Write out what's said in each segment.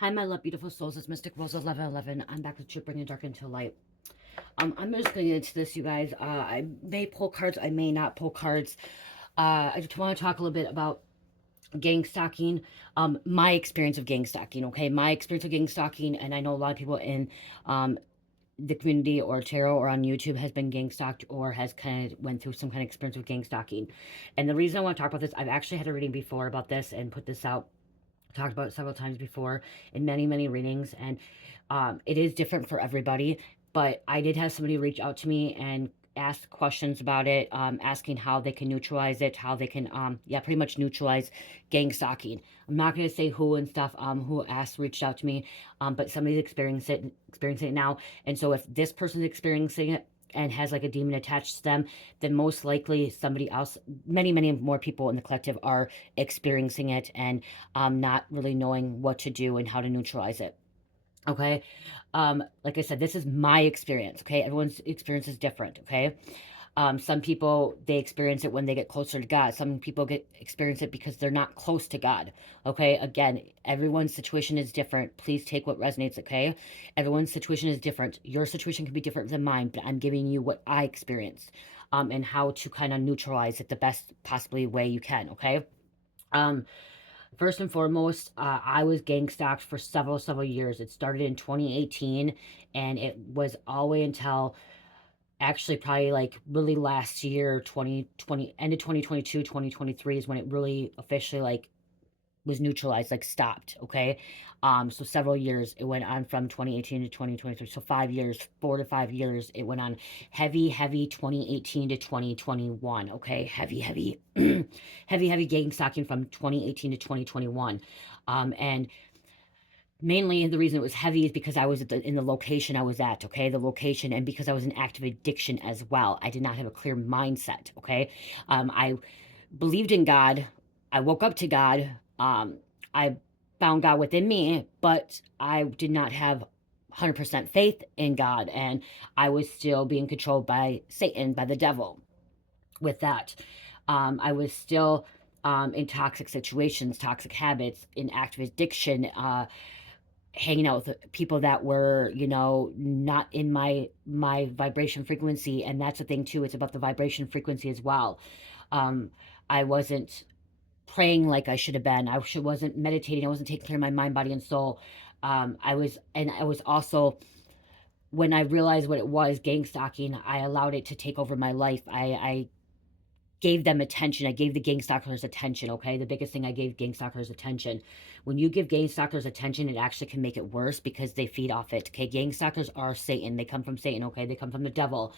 Hi, my love, beautiful souls. It's Mystic Rose 1111. I'm back with you, bringing dark into light. I'm just going to get into this, you guys. I may pull cards. I may not pull cards. I just want to talk a little bit about gang stalking. My experience of gang stalking. Okay, my experience of gang stalking, and I know a lot of people in the community or tarot or on YouTube has been gang stalked or has kind of went through some kind of experience with gang stalking. And the reason I want to talk about this, I've actually had a reading before about this and put this out, talked about it several times before in many readings, and it is different for everybody. But I did have somebody reach out to me and ask questions about it, asking how they can neutralize it, how they can yeah, pretty much neutralize gang stalking. I'm not going to say who and stuff, who reached out to me, but somebody's experiencing it now. And so if this person's experiencing it and has like a demon attached to them, then most likely somebody else, many more people in the collective are experiencing it and not really knowing what to do and how to neutralize it. Okay. Like I said, this is my experience. Okay. Everyone's experience is different. Okay. Some people, they experience it when they get closer to God. Some people experience it because they're not close to God. Okay. Again, everyone's situation is different. Please take what resonates. Okay. Everyone's situation is different. Your situation can be different than mine, but I'm giving you what I experienced, and how to kind of neutralize it the best possibly way you can. Okay. Um, First and foremost, I was gang stalked for several years. It started in 2018, and it was all the way until actually probably like really last year, 2020, end of 2022, 2023 is when it really officially like was neutralized, like stopped. Okay. So several years it went on from 2018 to 2023. So 5 years, 4 to 5 years, it went on heavy 2018 to 2021. Okay. Heavy, heavy gang stalking from 2018 to 2021. And mainly the reason it was heavy is because I was in the location I was at, okay? The location, and because I was in active addiction as well. I did not have a clear mindset, okay? I believed in God. I woke up to God. I found God within me, but I did not have 100% faith in God, and I was still being controlled by Satan, by the devil. With that, I was still in toxic situations, toxic habits, in active addiction, hanging out with people that were, not in my vibration frequency. And that's the thing too, it's about the vibration frequency as well. I wasn't praying like I should have been. Wasn't meditating. I wasn't taking care of my mind, body, and soul. I was also, when I realized what it was, gang stalking, I allowed it to take over my life. I gave them attention. I gave the Gangstalkers attention, okay? The biggest thing, I gave Gangstalkers attention. When you give Gangstalkers attention, it actually can make it worse because they feed off it, okay? Gangstalkers are Satan. They come from Satan, okay? They come from the devil.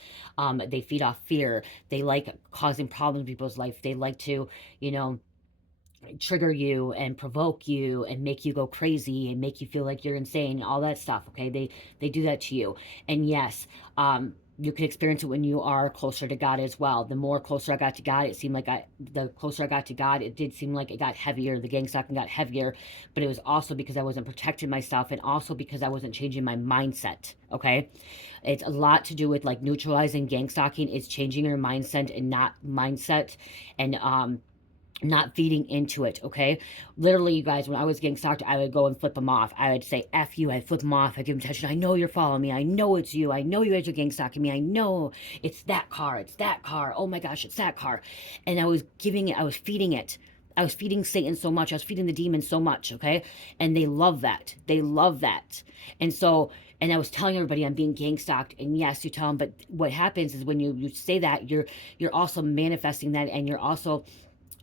They feed off fear. They like causing problems in people's life. They like to, trigger you and provoke you and make you go crazy and make you feel like you're insane, all that stuff, okay? They do that to you. And yes, you can experience it when you are closer to God as well. The more closer I got to God, it seemed like the closer I got to God, it did seem like it got heavier. The gang stalking got heavier, but it was also because I wasn't protecting myself, and also because I wasn't changing my mindset. Okay. It's a lot to do with like neutralizing gang stalking is changing your mindset, and not mindset, and not feeding into it, okay? Literally, you guys, when I was getting stalked, I would go and flip them off. I would say, F you, I'd flip them off, I'd give them attention. I know you're following me. I know it's you. I know you guys are gang stalking me. I know it's that car. It's that car. Oh my gosh, it's that car. And I was giving it, I was feeding it. I was feeding Satan so much. I was feeding the demons so much, okay? And they love that. They love that. And so, and I was telling everybody I'm being gang stalked. And yes, you tell them, but what happens is when you say that, you're also manifesting that, and you're also,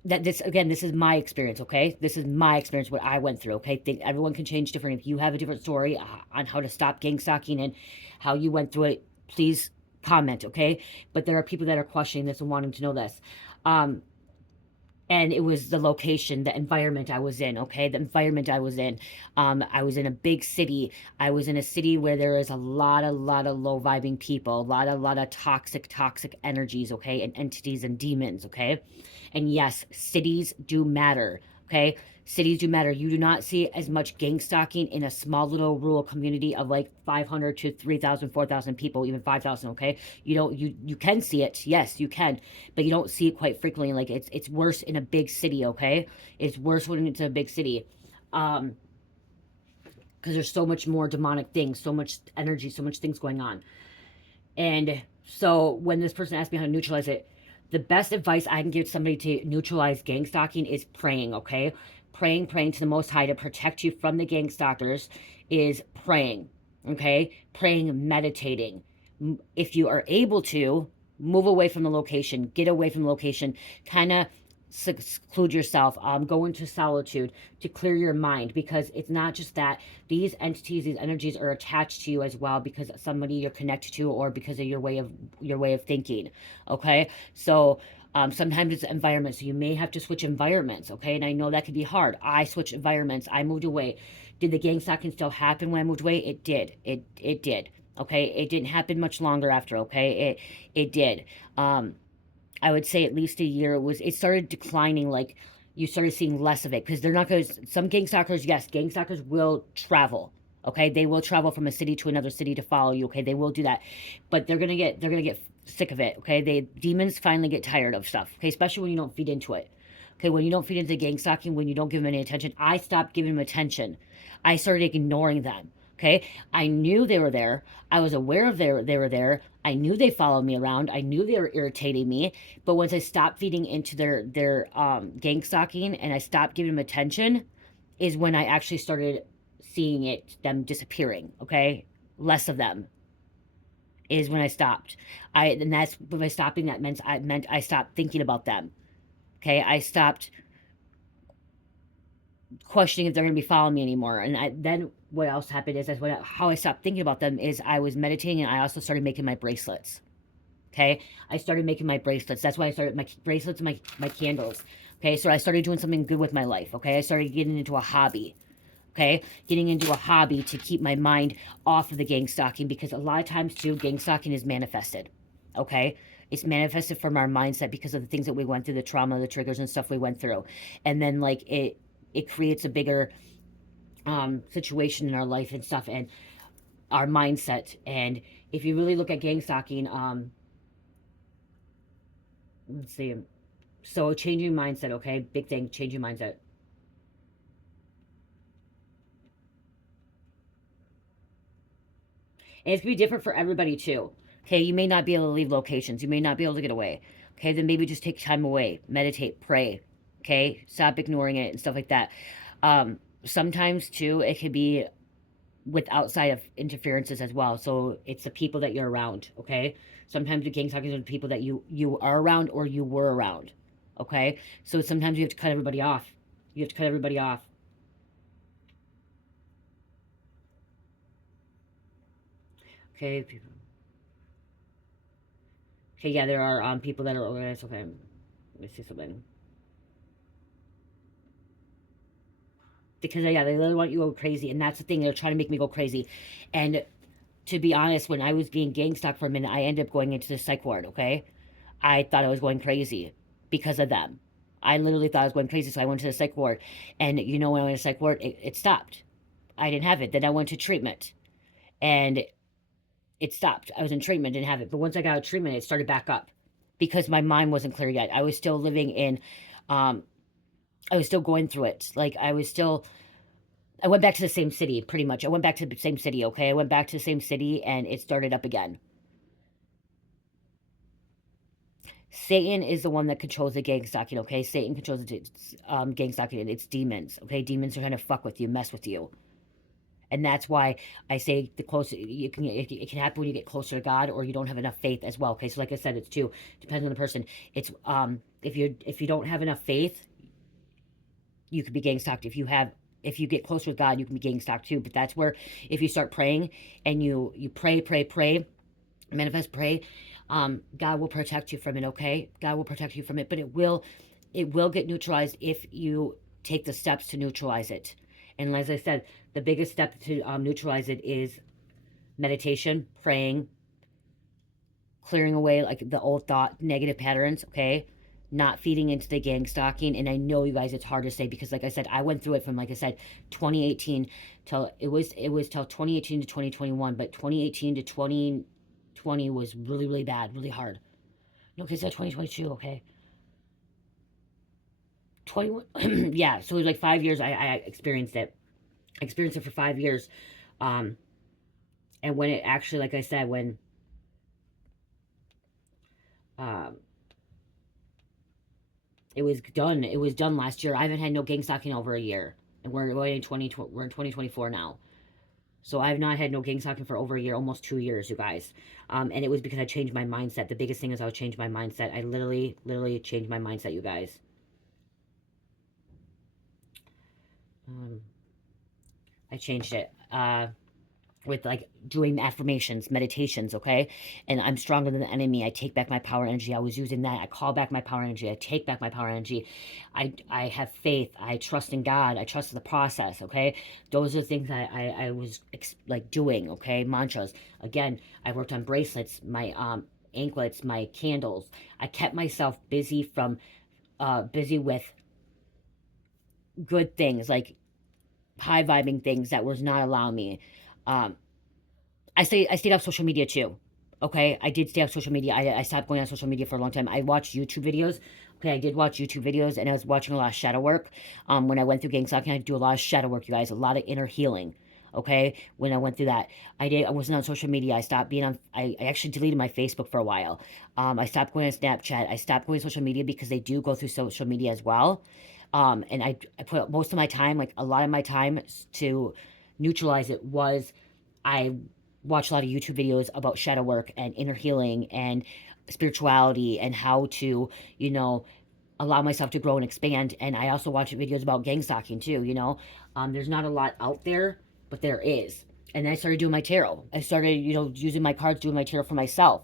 this is my experience, okay? This is my experience, what I went through, okay? Everyone can change different. If you have a different story on how to stop gang stalking and how you went through it, please comment, okay? But there are people that are questioning this and wanting to know this. And it was the location, the environment I was in, okay? The environment I was in. I was in a big city. I was in a city where there is a lot of low vibing people, a lot of toxic energies, okay? And entities and demons, okay? And yes, cities do matter, okay? Cities do matter. You do not see as much gang stalking in a small little rural community of like 500 to 3,000, 4,000 people, even 5,000, okay? You can see it. Yes, you can, but you don't see it quite frequently. Like it's worse in a big city, okay? It's worse when it's a big city. Um, because there's so much more demonic things, so much energy, so much things going on. And so when this person asked me how to neutralize it, the best advice I can give somebody to neutralize gang stalking is praying, okay? Praying to the Most High to protect you from the gang stalkers is praying, okay? Praying, meditating. If you are able to, move away from the location, get away from the location, kind of seclude yourself, go into solitude to clear your mind, because it's not just that these entities, these energies are attached to you as well, because somebody you're connected to, or because of your way of thinking. Okay, so sometimes it's environment, so you may have to switch environments. Okay, and I know that can be hard. I switched environments, I moved away. Did the gang stalking still happen when I moved away? It did. It did. Okay, it didn't happen much longer after. Okay, it did. I would say at least a year. It started declining. Like, you started seeing less of it, because they're not going to, some gang stalkers, yes, gang stalkers will travel. Okay, they will travel from a city to another city to follow you. Okay, they will do that, but they're gonna get sick of it. Okay, demons finally get tired of stuff. Okay, especially when you don't feed into it. Okay, when you don't feed into the gang stalking, when you don't give them any attention. I stopped giving them attention. I started ignoring them. Okay, I knew they were there. I was aware of they were there. I knew they followed me around. I knew they were irritating me. But once I stopped feeding into their gang stalking, and I stopped giving them attention, is when I actually started seeing them disappearing. Okay, less of them is when I stopped. And that's, by stopping, that meant I stopped thinking about them. Okay, I stopped questioning if they're going to be following me anymore. And then what else happened is, how I stopped thinking about them is I was meditating, and I also started making my bracelets. Okay, I started making my bracelets. That's why I started my bracelets and my candles. Okay, so I started doing something good with my life. Okay, I started getting into a hobby. Okay, getting into a hobby to keep my mind off of the gang stalking, because a lot of times too, gang stalking is manifested. Okay, it's manifested from our mindset, because of the things that we went through, the trauma, the triggers and stuff we went through, and then like it creates a bigger situation in our life and stuff, and our mindset. And if you really look at gang stalking, let's see, so changing mindset. Okay, big thing, changing mindset. And it's going to be different for everybody too. Okay, you may not be able to leave locations. You may not be able to get away. Okay, then maybe just take time away, meditate, pray. Okay, stop ignoring it and stuff like that. Sometimes too, it could be with outside of interferences as well. So it's the people that you're around. Okay, sometimes the gang talking to the people that you are around, or you were around. Okay, so sometimes you have to cut everybody off. You have to cut everybody off. Okay, people. Okay, yeah, there are people that are organized. Okay, let me see something. Because yeah, they literally want you to go crazy, and that's the thing. They're trying to make me go crazy. And to be honest, when I was being gang stalked for a minute, I ended up going into the psych ward. Okay, I thought I was going crazy because of them. I literally thought I was going crazy, so I went to the psych ward. And you know, when I went to psych ward, it stopped. I didn't have it. Then I went to treatment, and it stopped. I was in treatment, didn't have it. But once I got out of treatment, it started back up, because my mind wasn't clear yet. I was still living in, I was still going through it. Like, I went back to the same city, pretty much. I went back to the same city, okay? I went back to the same city, and it started up again. Satan is the one that controls the gang stalking, okay? Satan controls the gang stalking, and it's demons, okay? Demons are trying to fuck with you, mess with you. And that's why I say the closer it can happen when you get closer to God, or you don't have enough faith as well. Okay, so like I said, it's too depends on the person. It's if you don't have enough faith, you could be gang stalked. If you get closer with God, you can be gang stalked too. But that's where, if you start praying, and you pray, manifest, pray, God will protect you from it. Okay, God will protect you from it, but it will get neutralized if you take the steps to neutralize it. And as I said, the biggest step to neutralize it is meditation, praying, clearing away like the old thought, negative patterns. Okay, not feeding into the gang stalking. And I know, you guys, it's hard to say, because like I said, I went through it from, like I said, 2018 till it was till 2018 to 2021, but 2018 to 2020 was really, really bad, really hard. No, because that's 2022. Okay, 21. Yeah, so it was like 5 years I experienced it. I experienced it for 5 years. Um, and when it actually, like I said, when um, it was done last year. I haven't had no gang stalking over a year, and we're going in 2020. We're in 2024 now. So I've not had no gang stalking for over a year, almost 2 years, you guys. And it was because I changed my mindset. The biggest thing is I changed my mindset. I literally changed my mindset, you guys. Um, I changed it. With like doing affirmations, meditations, okay? And I'm stronger than the enemy. I take back my power energy. I was using that. I call back my power energy. I take back my power energy. I have faith. I trust in God. I trust the process, okay? Those are the things I was like doing, okay? Mantras. Again, I worked on bracelets, my anklets, my candles. I kept myself busy with good things, like high vibing things that was not allowing me. Um, I stayed off social media too. Okay, I did stay off social media. I stopped going on social media for a long time. I watched YouTube videos. Okay, I did watch YouTube videos, and I was watching a lot of shadow work. When I went through Gangstalk, I had to do a lot of shadow work, you guys, a lot of inner healing. Okay, when I went through that, I wasn't on social media. I stopped being on. I actually deleted my Facebook for a while. I stopped going on Snapchat. I stopped going on social media because they do go through social media as well. And I put most of my time, like a lot of my time, to neutralize it was I watch a lot of YouTube videos about shadow work and inner healing and spirituality and how to, you know, allow myself to grow and expand. And I also watch videos about gang stalking too, you know. There's not a lot out there, but there is. And then I started doing my tarot. I started, using my cards, doing my tarot for myself.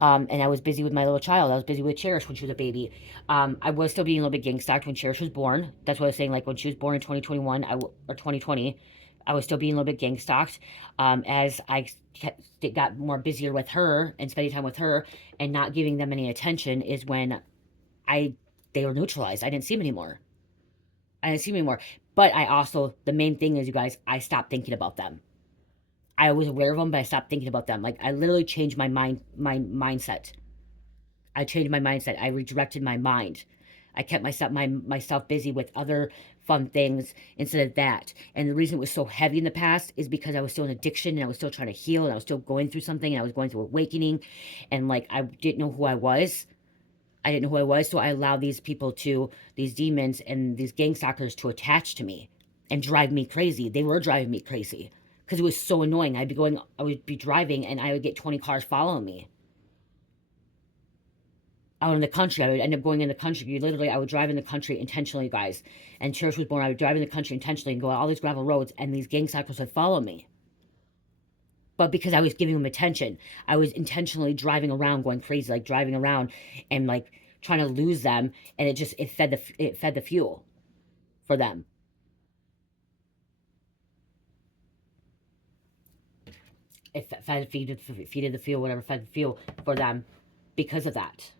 And I was busy with my little child. I was busy with Cherish when she was a baby. I was still being a little bit gang stalked when Cherish was born. That's what I was saying. Like when she was born in 2021 or 2020, I was still being a little bit gang stalked. As I got more busier with her and spending time with her and not giving them any attention is when I they were neutralized. I didn't see them anymore. I didn't see them anymore. But I also, the main thing is, you guys, I stopped thinking about them. I was aware of them, but I stopped thinking about them. Like I literally changed my mindset. I changed my mindset. I redirected my mind. I kept myself busy with other fun things instead of that. And the reason it was so heavy in the past is because I was still in addiction and I was still trying to heal and I was still going through something and I was going through awakening and like I didn't know who I was. I didn't know who I was, so I allowed these demons and these gang stalkers to attach to me and drive me crazy. They were driving me crazy because it was so annoying. I would be driving and I would get 20 cars following me out in the country. I would end up going in the country. Literally, I would drive in the country intentionally, guys. And Cherish was born. I would drive in the country intentionally and go on all these gravel roads, and these gang stalkers would follow me. But because I was giving them attention, I was intentionally driving around, going crazy, like driving around and like trying to lose them, and it fed the fuel for them. Feeded the fuel, whatever, fed the fuel for them because of that.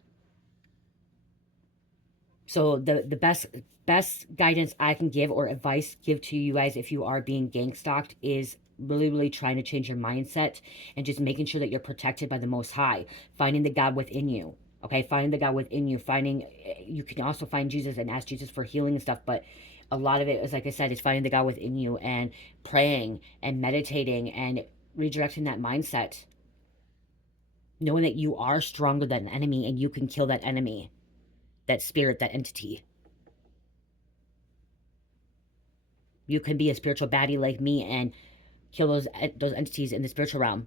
So the best guidance I can give or advice give to you guys if you are being gang stalked is really trying to change your mindset and just making sure that you're protected by the Most High, finding the God within you. Okay, finding the God within you, you can also find Jesus and ask Jesus for healing and stuff, but a lot of it is, like I said, is finding the God within you and praying and meditating and redirecting that mindset, knowing that you are stronger than an enemy and you can kill that enemy, that spirit, that entity. You can be a spiritual baddie like me and kill those entities in the spiritual realm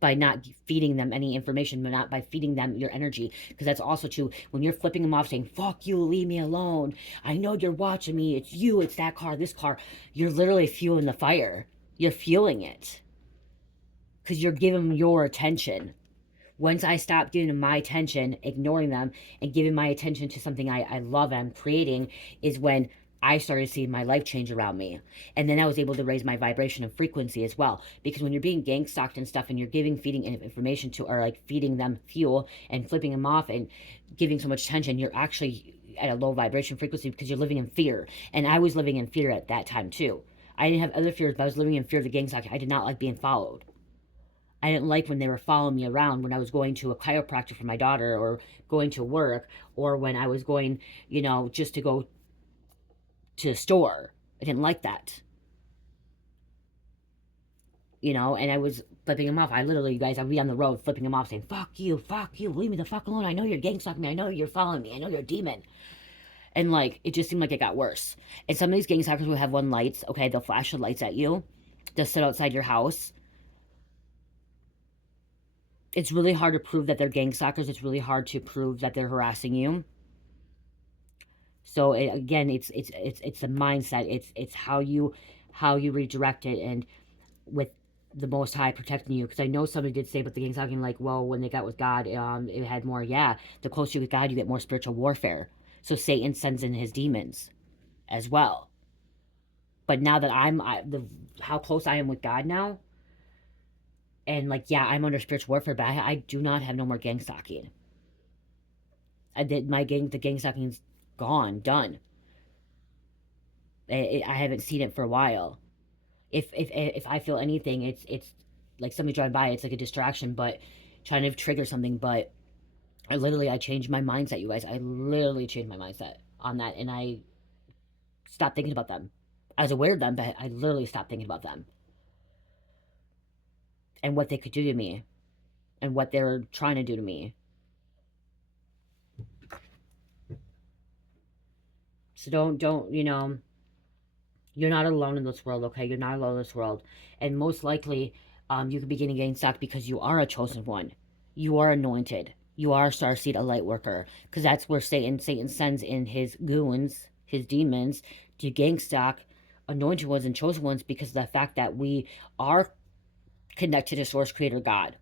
by not feeding them any information, but not by feeding them your energy. Because that's also true. When you're flipping them off saying, fuck you, leave me alone. I know you're watching me. It's you, it's that car, this car. You're literally fueling the fire. You're fueling it. Because you're giving them your attention. Once I stopped giving them my attention, ignoring them, and giving my attention to something I love and I'm creating, is when I started seeing my life change around me. And then I was able to raise my vibration and frequency as well. Because when you're being gang stalked and stuff and you're feeding information to, or like feeding them fuel and flipping them off and giving so much attention, you're actually at a low vibration frequency because you're living in fear. And I was living in fear at that time too. I didn't have other fears, but I was living in fear of the gang stalking. I did not like being followed. I didn't like when they were following me around when I was going to a chiropractor for my daughter or going to work or when I was going, just to go to the store. I didn't like that. You know, and I was flipping him off. I literally, you guys, I'd be on the road flipping him off saying, fuck you, leave me the fuck alone. I know you're gang stalking me. I know you're following me. I know you're a demon. And like, it just seemed like it got worse. And some of these gang stalkers will have one lights, okay? They'll flash the lights at you. They'll sit outside your house. It's really hard to prove that they're gang stalkers. It's really hard to prove that they're harassing you. So again, it's a mindset. It's how you redirect it, and with the Most High protecting you. Because I know somebody did say, but the gang stalking, like, well, when they got with God, it had more. Yeah, the closer you with God, you get more spiritual warfare. So Satan sends in his demons as well. But now that how close I am with God now, and like, yeah, I'm under spiritual warfare, but I do not have no more gang stalking. The gang stalking's gone, done. I haven't seen it for a while. If I feel anything, it's like somebody driving by. It's like a distraction, but trying to trigger something. But I changed my mindset, you guys. I literally changed my mindset on that, and I stopped thinking about them. I was aware of them, but I literally stopped thinking about them and what they could do to me and what they're trying to do to me. So don't you know? You're not alone in this world, okay? You're not alone in this world. And most likely, you could be getting gang stalked because you are a chosen one. You are anointed. You are a starseed, a light worker. Because that's where Satan sends in his goons, his demons, to gang stalk anointed ones and chosen ones, because of the fact that we are connected to Source Creator God.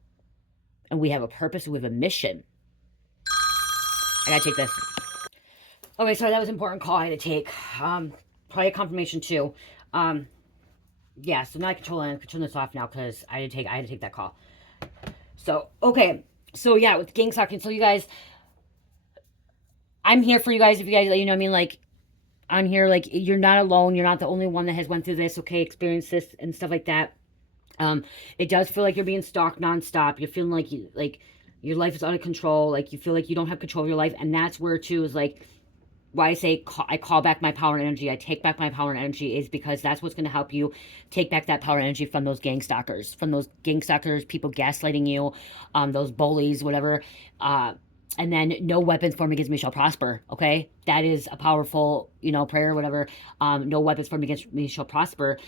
And we have a purpose, we have a mission. I gotta take this. Okay, sorry, that was an important call I had to take. Probably a confirmation too. Yeah, so now I can turn this off now because I had to take that call. So, okay. So yeah, with gang stalking, so you guys, I'm here for you guys. If you guys, you know what I mean, like, I'm here, like, you're not alone. You're not the only one that has went through this, okay, experienced this and stuff like that. It does feel like you're being stalked nonstop. You're feeling like your life is out of control. Like, you feel like you don't have control of your life. And that's where, too, is like, why I say I call back my power and energy, I take back my power and energy, is because that's what's going to help you take back that power and energy from those gang stalkers, people gaslighting you, those bullies, whatever. And then no weapons formed against me shall prosper. Okay, that is a powerful, prayer, whatever. No weapons formed against me shall prosper,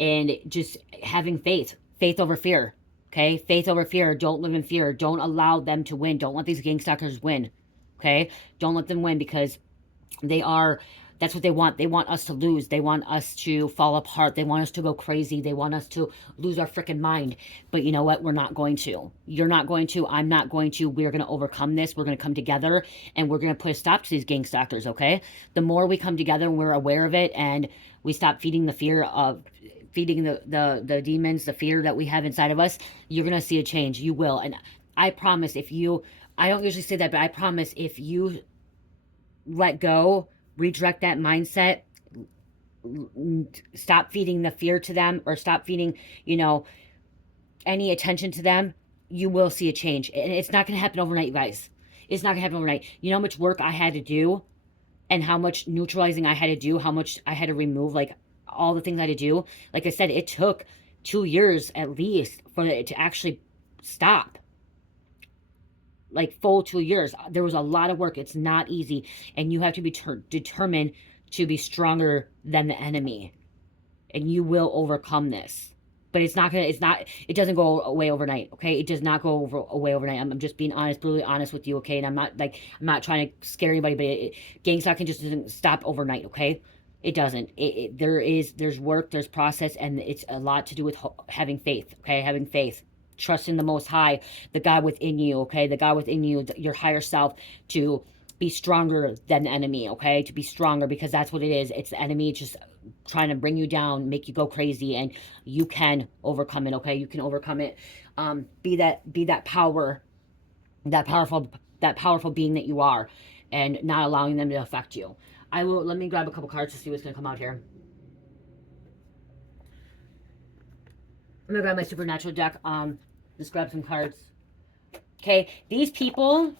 and just having faith over fear. Okay, faith over fear. Don't live in fear. Don't allow them to win. Don't let these gang stalkers win. Okay, don't let them win, because that's what they want. They want us to lose. They want us to fall apart. They want us to go crazy. They want us to lose our freaking mind. But you know what? We're not going to. You're not going to. I'm not going to. We're going to overcome this. We're going to come together, and we're going to put a stop to these gang stalkers, okay? The more we come together and we're aware of it, and we stop feeding the demons, the fear that we have inside of us, you're going to see a change. You will. And I promise, I don't usually say that, but I promise, if you let go, redirect that mindset, stop feeding the fear to them, or stop feeding, any attention to them, you will see a change. And it's not going to happen overnight, you guys. It's not going to happen overnight. You know how much work I had to do, and how much neutralizing I had to do, how much I had to remove, like, all the things I had to do. Like I said, it took 2 years at least for it to actually stop. Like, full 2 years. There was a lot of work. It's not easy, and you have to be determined to be stronger than the enemy, and you will overcome this. But it doesn't go away overnight, okay? It does not go away overnight. I'm just being honest, brutally honest with you, okay? And I'm not trying to scare anybody, but gang stalking just doesn't stop overnight, okay? It doesn't. There's work, there's process, and it's a lot to do with having faith, okay? Having faith. Trust in the Most High, the God within you, okay? The God within you, your higher self, to be stronger than the enemy, okay? To be stronger, because that's what it is. It's the enemy just trying to bring you down, make you go crazy, and you can overcome it, okay? You can overcome it. Be that power, that powerful being that you are, and not allowing them to affect you. Let me grab a couple cards to see what's going to come out here. I'm going to grab my supernatural deck. Just grab some cards. Okay, these people,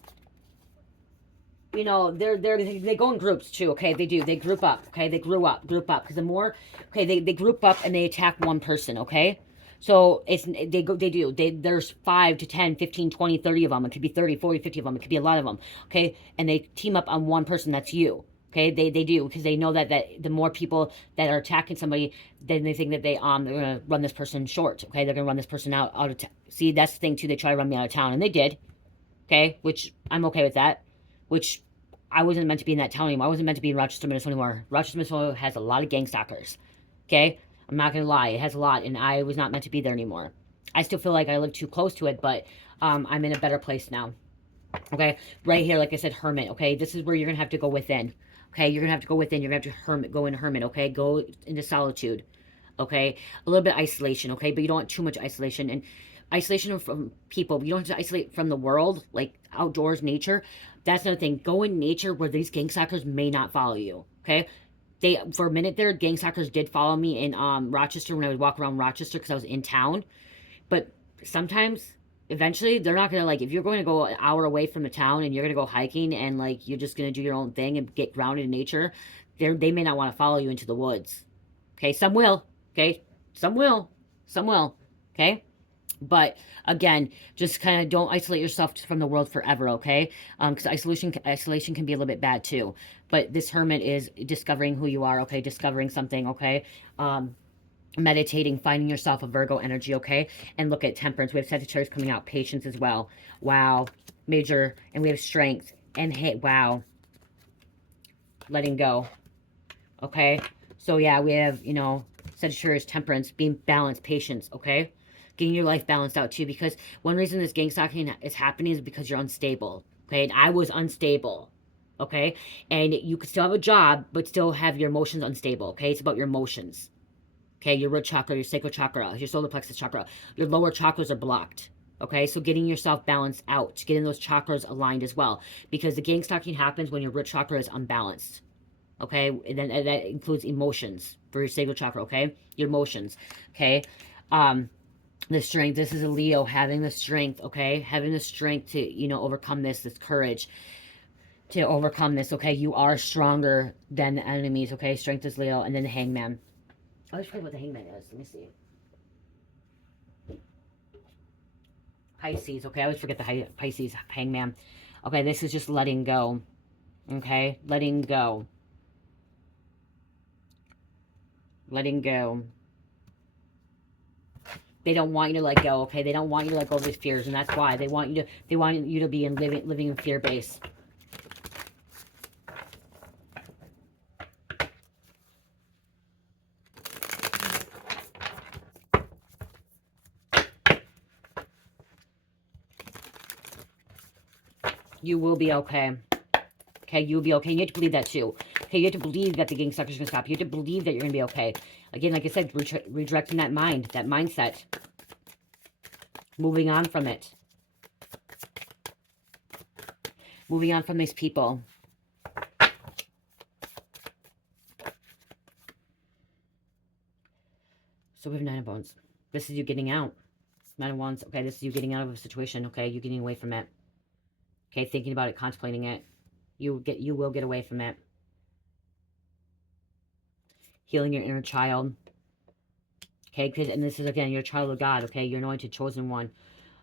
you know, they go in groups too, okay? They do. They group up, okay? They group up. Because the more, okay, they group up and they attack one person, okay? So there's 5 to 10, 15, 20, 30 of them. It could be 30, 40, 50 of them. It could be a lot of them, okay? And they team up on one person, that's you. Okay, they do, because they know that the more people that are attacking somebody, then they think that they're gonna run this person short. Okay, they're gonna run this person out of town. See, that's the thing too. They try to run me out of town, and they did. Okay, which I'm okay with that. Which I wasn't meant to be in that town anymore. I wasn't meant to be in Rochester, Minnesota anymore. Rochester, Minnesota has a lot of Gangstalkers. Okay, I'm not gonna lie, it has a lot, and I was not meant to be there anymore. I still feel like I live too close to it, but I'm in a better place now. Okay, right here, like I said, hermit. Okay, this is where you're gonna have to go within. Okay, you're gonna have to go within. You're gonna have to go in hermit. Okay, go into solitude. Okay, a little bit of isolation. Okay, but you don't want too much isolation, and isolation from people. You don't have to isolate from the world, like outdoors, nature. That's another thing. Go in nature where these Gangstalkers may not follow you. Okay, they, for a minute there, Gangstalkers did follow me in Rochester when I would walk around Rochester because I was in town. But sometimes, eventually, they're not gonna, like, if you're going to go an hour away from the town and you're gonna go hiking and like you're just gonna do your own thing and get grounded in nature, they may not want to follow you into the woods. Okay, some will. Okay, some will. Some will. Okay. But again, just kind of don't isolate yourself from the world forever, okay? Because isolation can be a little bit bad too. But this hermit is discovering who you are, okay? Discovering something, okay? Meditating, finding yourself, a Virgo energy, okay? And look at temperance. We have Sagittarius coming out, patience as well. Wow, major, and we have strength. And hey, wow, letting go, okay? So yeah, we have, you know, Sagittarius, temperance, being balanced, patience, okay? Getting your life balanced out too, because one reason this gangstalking is happening is because you're unstable, okay? And I was unstable, okay? And you could still have a job, but still have your emotions unstable, okay? It's about your emotions, okay? Your root chakra, your sacral chakra, your solar plexus chakra, your lower chakras are blocked, okay? So getting yourself balanced out, getting those chakras aligned as well, because the gangstalking happens when your root chakra is unbalanced, okay? And then that includes emotions for your sacral chakra, okay? Your emotions, okay? The strength, this is a Leo, having the strength, okay? Having the strength to, you know, overcome this courage to overcome this, okay? You are stronger than the enemies, okay? Strength is Leo, and then the hangman. I always forget what the hangman is. Let me see. Pisces, okay? I always forget the Pisces hangman. Okay, this is just letting go, okay? Letting go. Letting go. They don't want you to let go, okay? They don't want you to let go of these fears, and that's why they want you to be in living in fear base. You will be okay. Okay, you'll be okay. You have to believe that too. Okay, you have to believe that the Gangstalkers are going to stop. You have to believe that you're going to be okay. Again, like I said, redirecting that mind, that mindset. Moving on from it. Moving on from these people. So we have Nine of Wands. This is you getting out. Nine of Wands. Okay, this is you getting out of a situation. Okay, you getting away from it. Okay, thinking about it, contemplating it. You will get away from it. Healing your inner child. Okay, and this is, again, you're a child of God, okay? You're anointed, chosen one,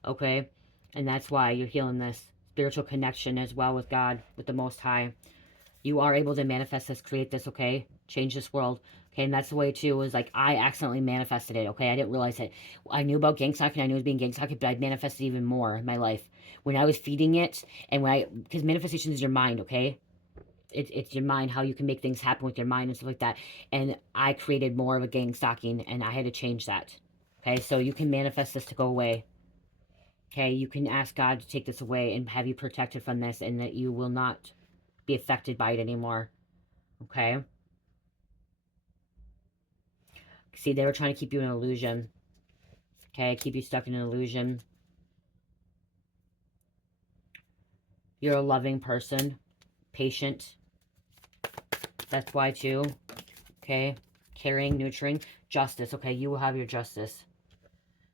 okay? And that's why you're healing this. Spiritual connection as well with God, with the Most High. You are able to manifest this, create this, okay? Change this world, okay? And that's the way, too, was like, I accidentally manifested it, okay? I didn't realize it. I knew about gangstalking, I knew it was being gangstalking, but I manifested even more in my life. When I was feeding it, and because manifestation is your mind, okay? It's your mind, how you can make things happen with your mind and stuff like that. And I created more of a gangstalking, and I had to change that. Okay, so you can manifest this to go away. Okay, you can ask God to take this away and have you protected from this, and that you will not be affected by it anymore. Okay? See, they were trying to keep you in an illusion. Okay, keep you stuck in an illusion. You're a loving person. Patient. That's why, too. Okay? Caring, nurturing. Justice. Okay, you will have your justice.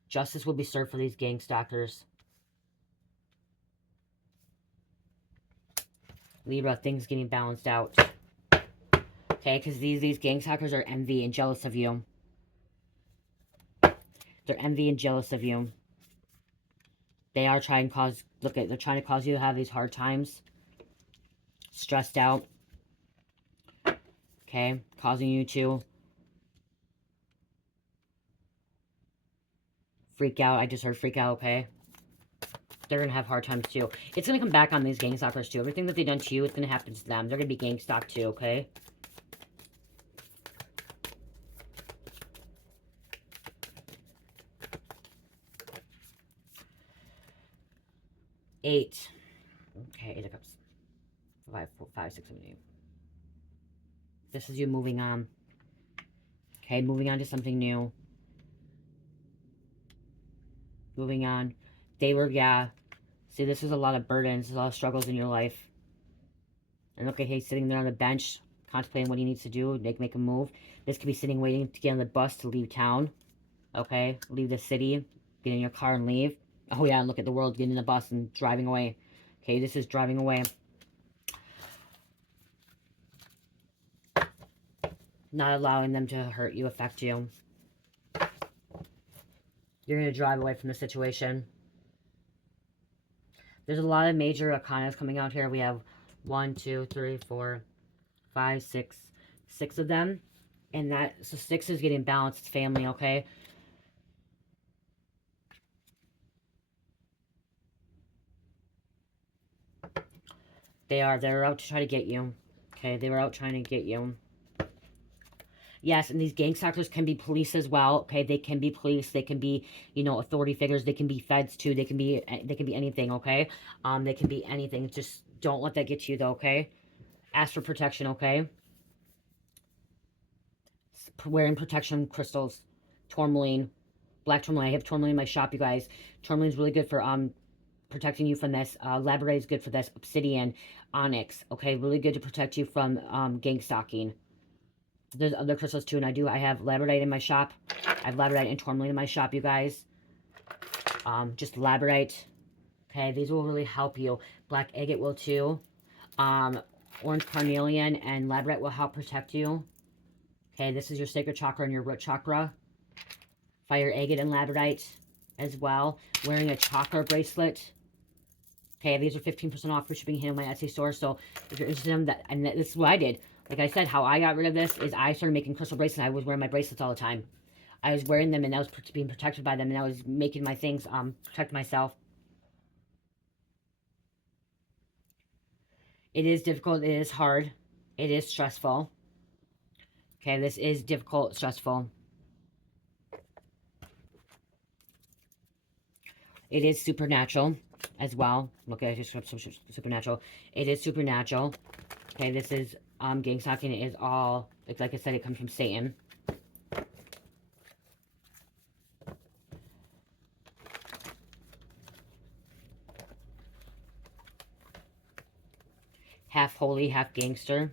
Justice will be served for these gangstalkers. Libra, things getting balanced out. Okay, because these Gangstalkers are envy and jealous of you. They're envy and jealous of you. They are trying to cause, they're trying to cause you to have these hard times. Stressed out. Okay, causing you to freak out. I just heard freak out, okay? They're going to have hard times too. It's going to come back on these Gangstalkers too. Everything that they've done to you, it's going to happen to them. They're going to be Gangstalk too, okay? Eight. Okay, 8 of Cups. 5, 4, 5, 6, 7, 8. This is you moving on. Okay, moving on to something new. Moving on. They were, yeah. See, this is a lot of burdens. There's a lot of struggles in your life. And look at him sitting there on the bench, contemplating what he needs to do, make a move. This could be sitting waiting to get on the bus to leave town. Okay? Leave the city. Get in your car and leave. Oh, yeah, and look at the world getting in the bus and driving away. Okay, this is driving away. Not allowing them to hurt you, affect you. You're going to drive away from the situation. There's a lot of major arcanas coming out here. We have 1, 2, 3, 4, 5, 6. 6 of them. And that, so 6 is getting balanced. It's family, okay? They're out to try to get you. Okay, they were out trying to get you. Yes, and these Gangstalkers can be police as well. Okay, they can be police. They can be, you know, authority figures. They can be feds too. They can be anything. Okay, they can be anything. Just don't let that get to you, though. Okay, ask for protection. Okay, wearing protection crystals, tourmaline, black tourmaline. I have tourmaline in my shop, you guys. Tourmaline is really good for protecting you from this. Labradorite is good for this. Obsidian, onyx. Okay, really good to protect you from gang stalking. There's other crystals too, and I have labradorite in my shop. I have labradorite and tourmaline in my shop, you guys. Just labradorite. Okay, these will really help you. Black agate will too. Orange carnelian and labradorite will help protect you. Okay, this is your sacral chakra and your root chakra. Fire agate and labradorite as well. Wearing a chakra bracelet. Okay, these are 15% off for shipping here in my Etsy store. So if you're interested in that, and this is what I did. Like I said, how I got rid of this is I started making crystal bracelets. I was wearing my bracelets all the time. I was wearing them and I was being protected by them. And I was making my things protect myself. It is difficult. It is hard. It is stressful. Okay, this is difficult, stressful. It is supernatural as well. Look at it, supernatural. It is supernatural. Okay, this is gang stalking. It is all, like I said, it comes from Satan. Half holy, half gangster.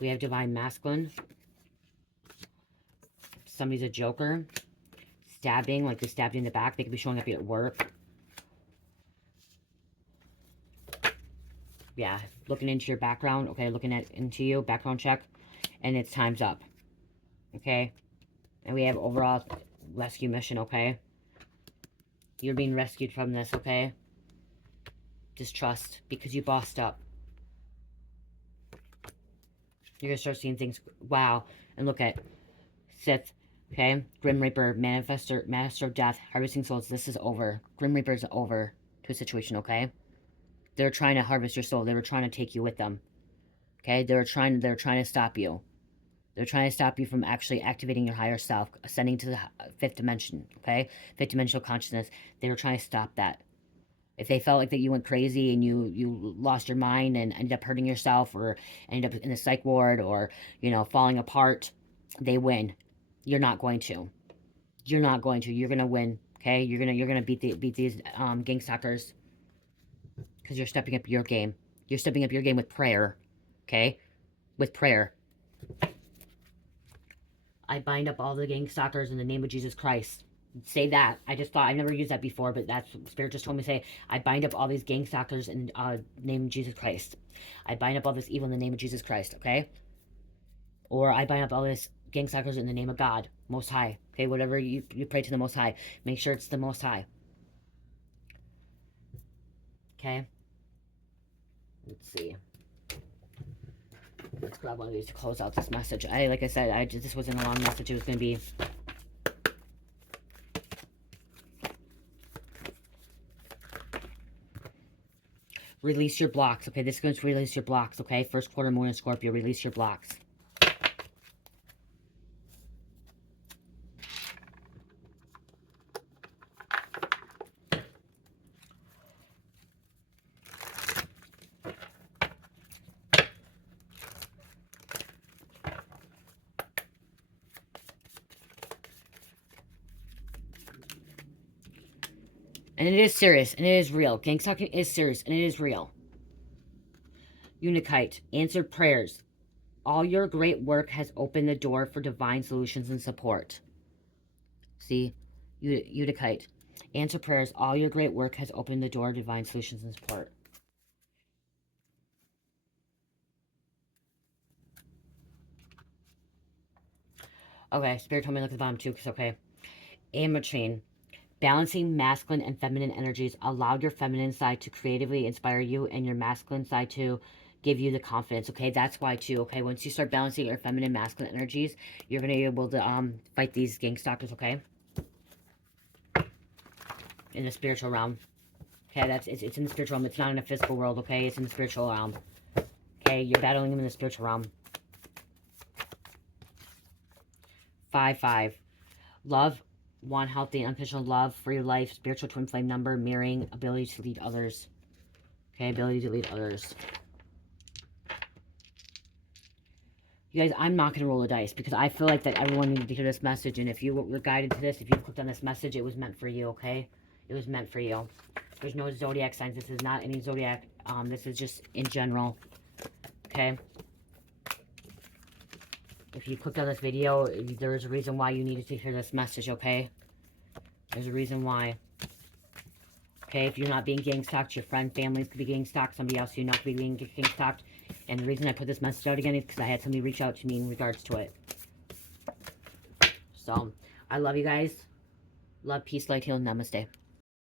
We have divine masculine. Somebody's a joker. Stabbing, like they stabbed you in the back. They could be showing up at work. Yeah, looking into your background. Okay, looking into you, background check. And it's time's up. Okay? And we have overall rescue mission, okay? You're being rescued from this, okay? Just trust, because you bossed up. You're gonna start seeing things. Wow. And look at Sith, okay? Grim Reaper, Master of Death, Harvesting Souls. This is over. Grim Reaper's over to a situation, okay? They're trying to harvest your soul. They were trying to take you with them. Okay? They're trying to stop you. They're trying to stop you from actually activating your higher self, ascending to the 5th dimension, okay? 5th dimensional consciousness. They were trying to stop that. If they felt like that you went crazy and you lost your mind and ended up hurting yourself or ended up in a psych ward or, you know, falling apart, they win. You're not going to. You're not going to. You're going to win, okay? You're going to beat these Gangstalkers because you're stepping up your game. You're stepping up your game with prayer, okay? With prayer. I bind up all the Gangstalkers in the name of Jesus Christ. say that. I just thought, I never used that before, but that's what Spirit just told me to say. I bind up all these Gangstalkers in the name of Jesus Christ. I bind up all this evil in the name of Jesus Christ, okay? Or I bind up all this Gangstalkers in the name of God, Most High. Okay, whatever you pray to the Most High, make sure it's the Most High. Okay? Let's see. Let's grab one of these to close out this message. Like I said, this wasn't a long message. It was going to be... Release your blocks, okay? This is going to release your blocks, okay? First quarter moon in Scorpio, release your blocks. And it is serious, and it is real. Gangstalking is serious, and it is real. Unikite, answered prayers. All your great work has opened the door for divine solutions and support. See? Unikite, answer prayers. All your great work has opened the door to divine solutions and support. Okay, Spirit told me to look at the bottom too, because okay. Ametrine. Balancing masculine and feminine energies. Allow your feminine side to creatively inspire you and your masculine side to give you the confidence, okay? That's why, too, okay? Once you start balancing your feminine, masculine energies, you're going to be able to fight these Gangstalkers, okay? In the spiritual realm. Okay, it's in the spiritual realm. It's not in the physical world, okay? It's in the spiritual realm. Okay, you're battling them in the spiritual realm. 5-5. Love. Want healthy and unconditional love, free life, spiritual twin flame number, mirroring, ability to lead others. Okay, ability to lead others. You guys, I'm not going to roll the dice because I feel like that everyone needed to hear this message. And if you were guided to this, if you clicked on this message, it was meant for you, okay? It was meant for you. There's no zodiac signs. This is not any zodiac. This is just in general, okay? If you clicked on this video, there is a reason why you needed to hear this message, okay? There's a reason why. Okay, if you're not being gang-stalked, your friend, families could be gang-stalked, somebody else you know could be being gang-stalked. And the reason I put this message out again is because I had somebody reach out to me in regards to it. So, I love you guys. Love, peace, light, healing, namaste.